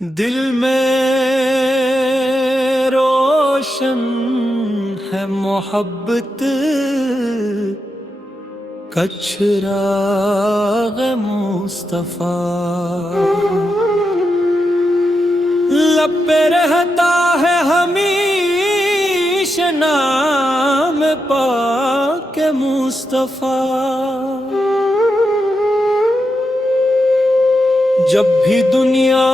दिल में रोशन है मोहब्बत का चिराग मुस्तफा, लब पे रहता है हमेशा नाम पाक मुस्तफा। जब भी दुनिया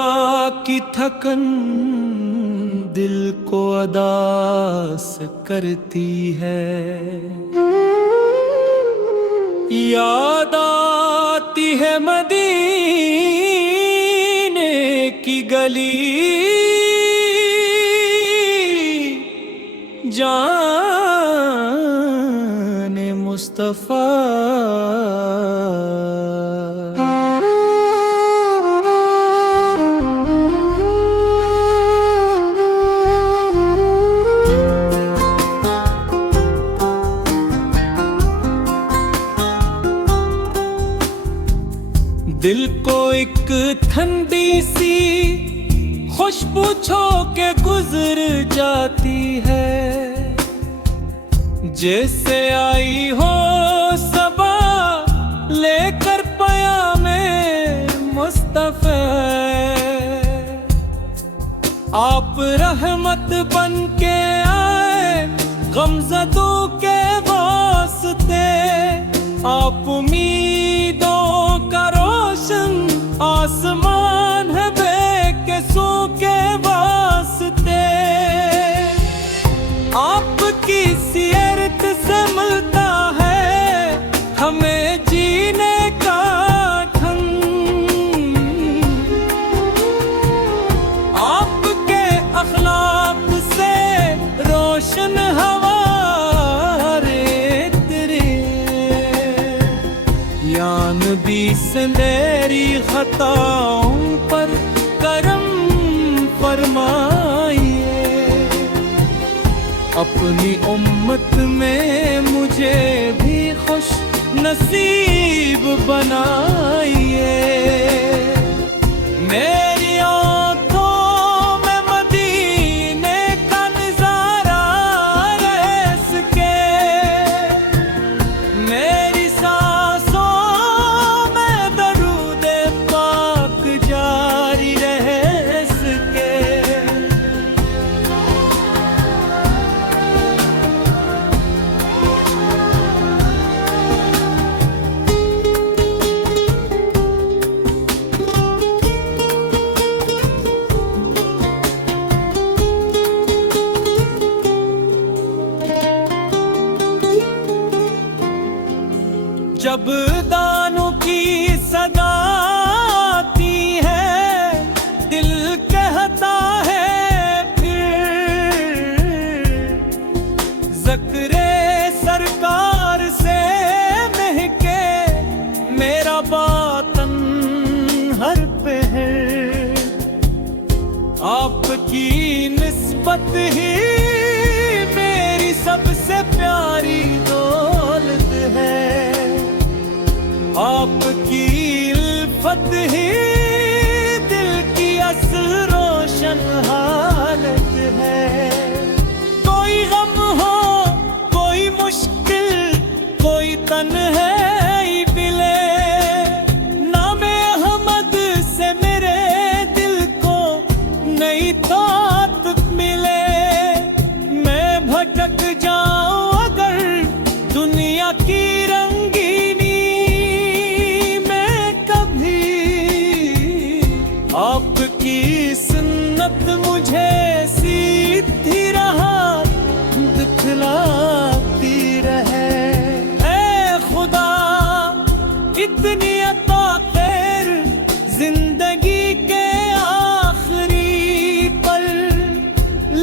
की थकन दिल को अदास करती है, याद आती है मदीने की गली, जाने मुस्तफा। दिल को एक ठंडी सी खुशबू छो के गुजर जाती है, जैसे आई हो सबा लेकर पयामे मुस्तफा। आप रहमत बन के आए गमज़दों के वास्ते, आप उम्मीदों का रोशन आसमान है बेकसों के वास्ते। आपकी सीरत से मिलता है हमें जीने का ढंग, आपके अखलाक से रोशन हवारे तेरे। या नबी से मेरी खताओं पर करम फरमाइए, अपनी उम्मत में मुझे भी खुश नसीब बनाइए। मेरी आँखों में मदीने का नज़ारा रह सके, मेरी सांसों में दरूद पाक जारी रह सके। जब दानों की सदा आती है, दिल कहता है फिर ज़िक्रे सरकार से महके मेरा बातन हर पहर। आपकी निस्बत ही मेरी सबसे प्यारी दौलत है, आपकी इल्फत ही दिल की असल रोशन हालत है। कोई गम हो कोई मुश्किल कोई तन्हाई मिले, नामे अहमद से मेरे दिल को नई ताकत मिले। मैं भटक जाऊं अगर दुनिया की आपकी सुन्नत मुझे सीधी राह दिखलाती रहे। ऐ खुदा इतनी अता खैर जिंदगी के आखिरी पल,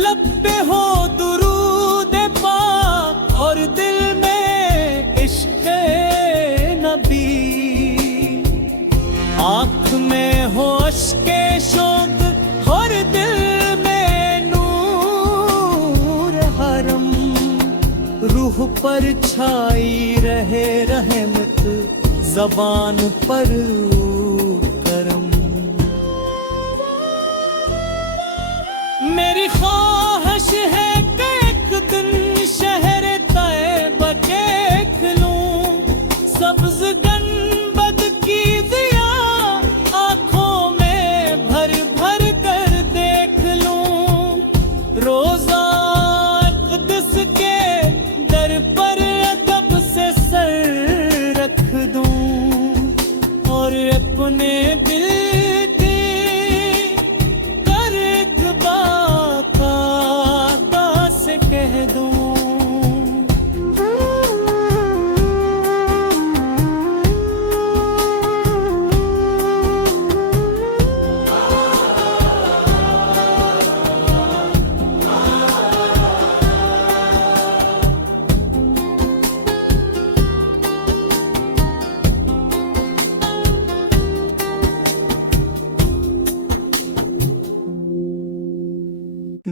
लब पे हो दुरूद पाक और दिल में इश्क़ नबी। आँख में हो अश्के शौक और दिल में नूर हरम, रूह पर छाई रहे रहमत ज़बान पर करम। मेरी ख्वाहिश है कि एक दिन शहर तैयबा देख लूं, सब्ज गंबद की दिया आंखों में भर भर कर देख लूं। रोजा क़ुद्स के दर पर अदब से सर रख दूं और अपने दिल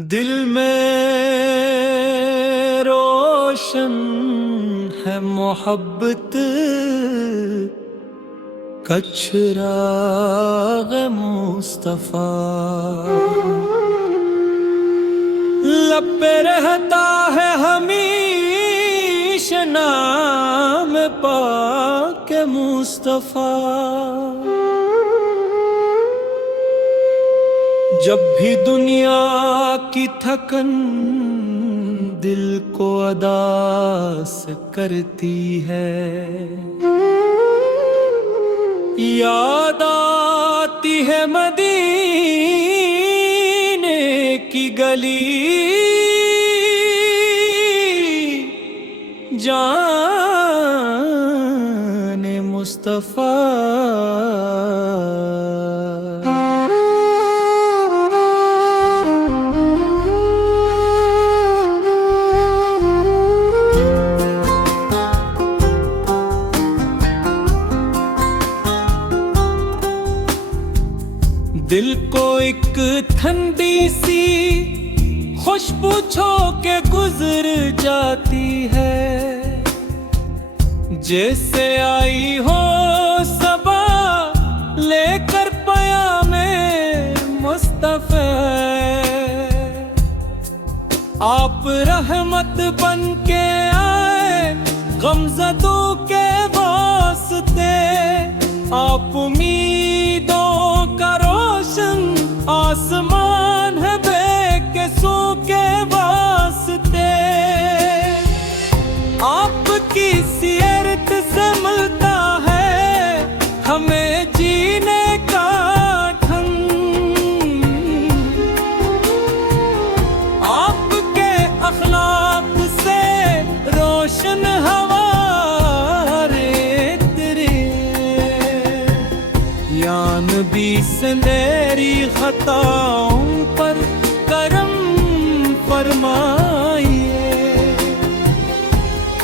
दिल में रोशन है मोहब्बत का चिराग मुस्तफा, लब पे रहता है हमेशा नाम पाक मुस्तफा। जब भी दुनिया की थकन दिल को अदास करती है, याद आती है मदीने की गली, जाने मुस्तफा। दिल को एक ठंडी सी खुशबू छो के गुजर जाती है, जैसे आई हो सबा लेकर पयामे मुस्तफा। आप रहमत बन के आए गमज़दों के वास्ते, आप उम्मीदों का रोशन आसमान है बेकसों के वास्ते। आपकी सीरत से मिलता है हमें जीने का ढंग, आपके अखलाक से रोशन हमारे तेरे यान भी संदेरी खताओं पर करम फरमाइए,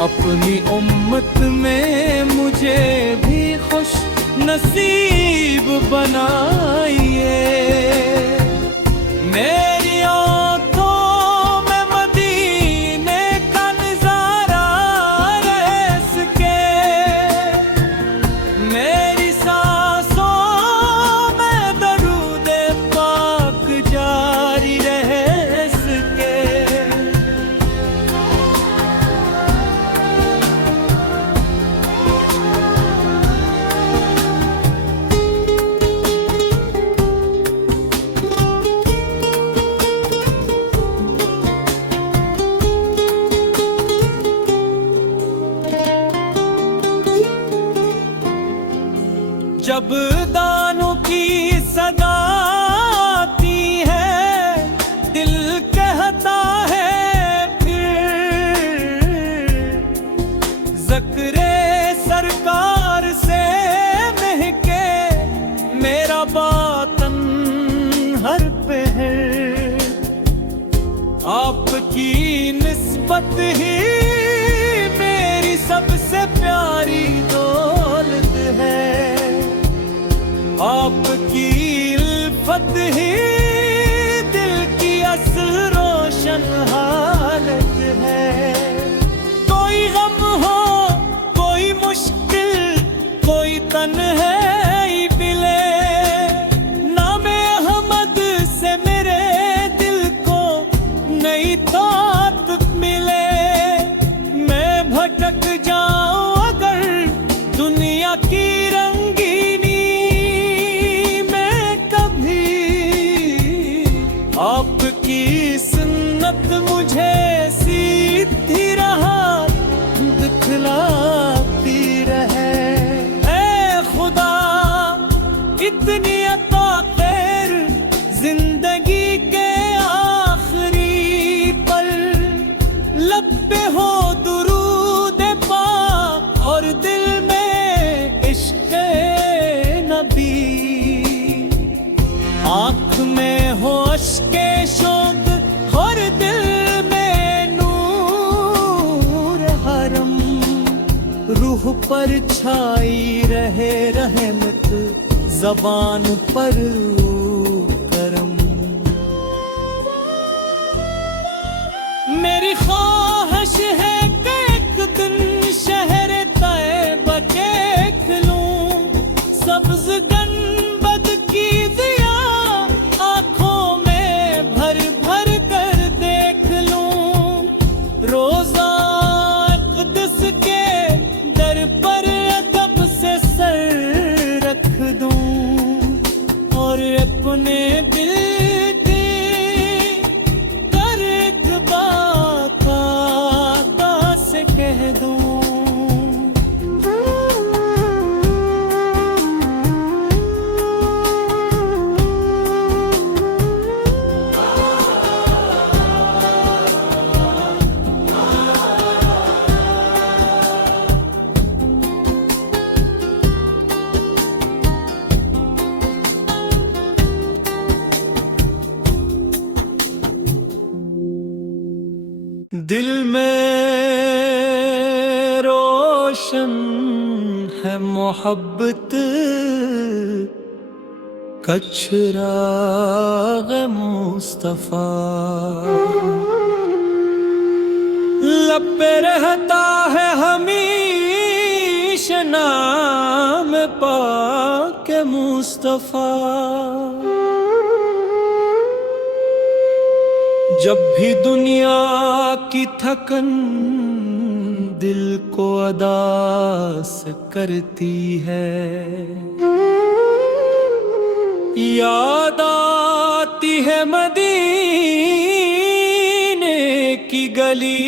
अपनी उम्मत में मुझे भी खुश नसीब बनाइए। मेरी आँखों में मदीने का नज़ारा रह सके, मेरी सांसों में दरूद पाक जारी रह सके। जब दानों की सदा आती है, दिल कहता है फिर ज़िक्रे सरकार से महके मेरा बातन हर पहर। आपकी निस्बत ही मेरी सबसे प्यारी दौलत है, आपकी इल्फत ही दिल की असल रोशन हालत है। कोई गम हो कोई मुश्किल कोई तन्हाई मिले, नाम अहमद से मेरे दिल को आपकी सुन्नत मुझे सीधी राह दिखलाती रहे। ऐ खुदा इतनी अता खैर जिंदगी के आखिरी पल, लब पे हो दुरूद पाक और दिल में इश्क़ नबी। आँख में हो अश्के शौक़ और दिल में नूर हरम, रूह पर छाई रहे रहमत, ज़बान पर करम। मेरी ख्वाहिश है कि एक दिन शहर तैबा देख लूं, सब्ज़ गंबद की दिया आँखों में भर भर कर देख लूं। रोज़ा क़ुद्स के दर पर अदब से सर रख दूं और अपने दिल की कर एक बात आका से कह दूं। दिल में रोशन है मोहब्बत का चिराग मुस्तफा, लब पे रहता है हमेशा नाम पाक मुस्तफा। जब भी दुनिया की थकन दिल को अदास करती है, याद आती है मदीने की गली।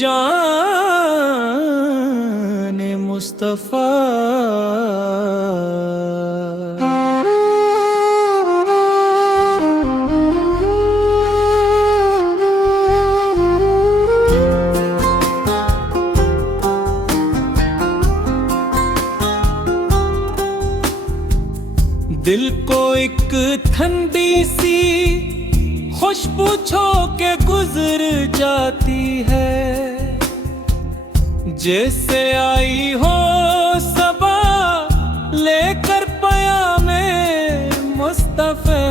जाने मुस्तफा दिल को एक ठंडी सी खुशबू छो के गुजर जाती है, जैसे आई हो सबा लेकर पयामे मुस्तफा।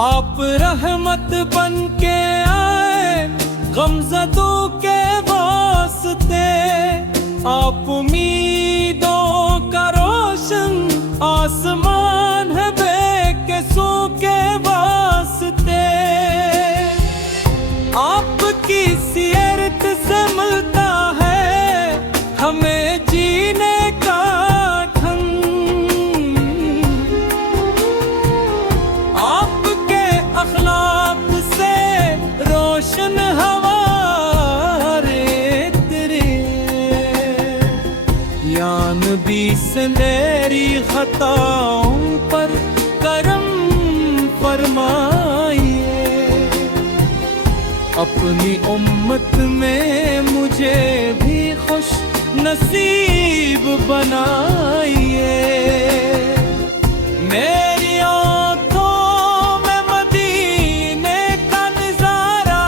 आप रहमत बन के आए गमज़दों के वास्ते, आप उम्मीदों का रोशन आसमान है बेकसों के वास्ते। आपकी सीरत से मिलता है हमें जीने का ढंग, आपके अखलाक से रोशन हवारे तेरे। या नबी से मेरी खताओं पर करम फरमाइए, अपनी उम्मत में मुझे भी खुश नसीब बनाइए। मेरी आँखों में मदीने का नज़ारा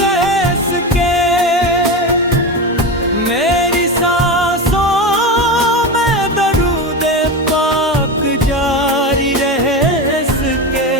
रह सके, मेरी सांसों में दरूद पाक जारी रह सके।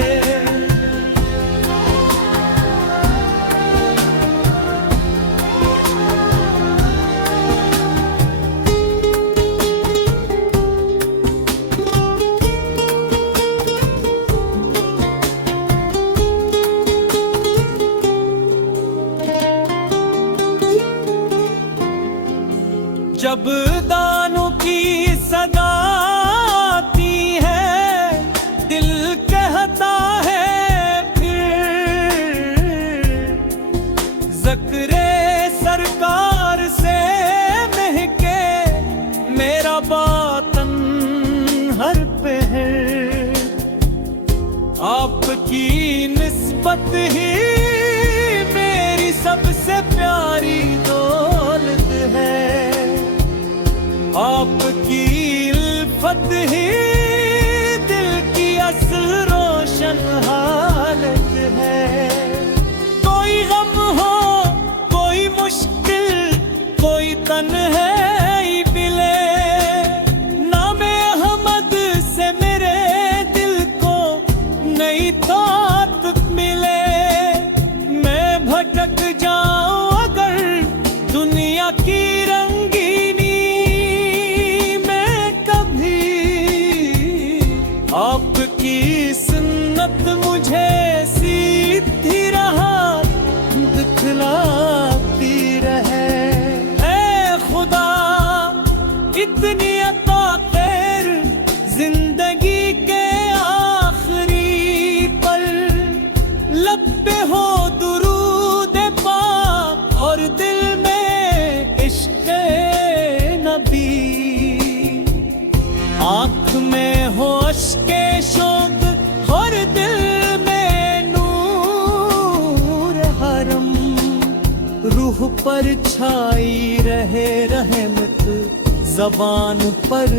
आपकी निस्बत ही मेरी सबसे प्यारी दौलत है, आपकी इल्फत ही दिल की असल रोशन हालत है। कोई गम हो, कोई मुश्किल, कोई तन्हाई मिले, नामे अहमद से मेरे दिल को नई ताकत मिले। मैं भटक जाऊं अगर दुनिया की रंगीनी में कभी, आपकी सुन्नत मुझे सीधी राह दिखलाती रहे। ऐ खुदा इतनी अता खैर जिंदगी के आखिरी पल, लब पे हो दुरूद पाक और दिल में इश्क़ नबी। आँख में हो अश्के शौक और दिल में नूर हरम, रूह पर छाई रहे रहमत, ज़बान पर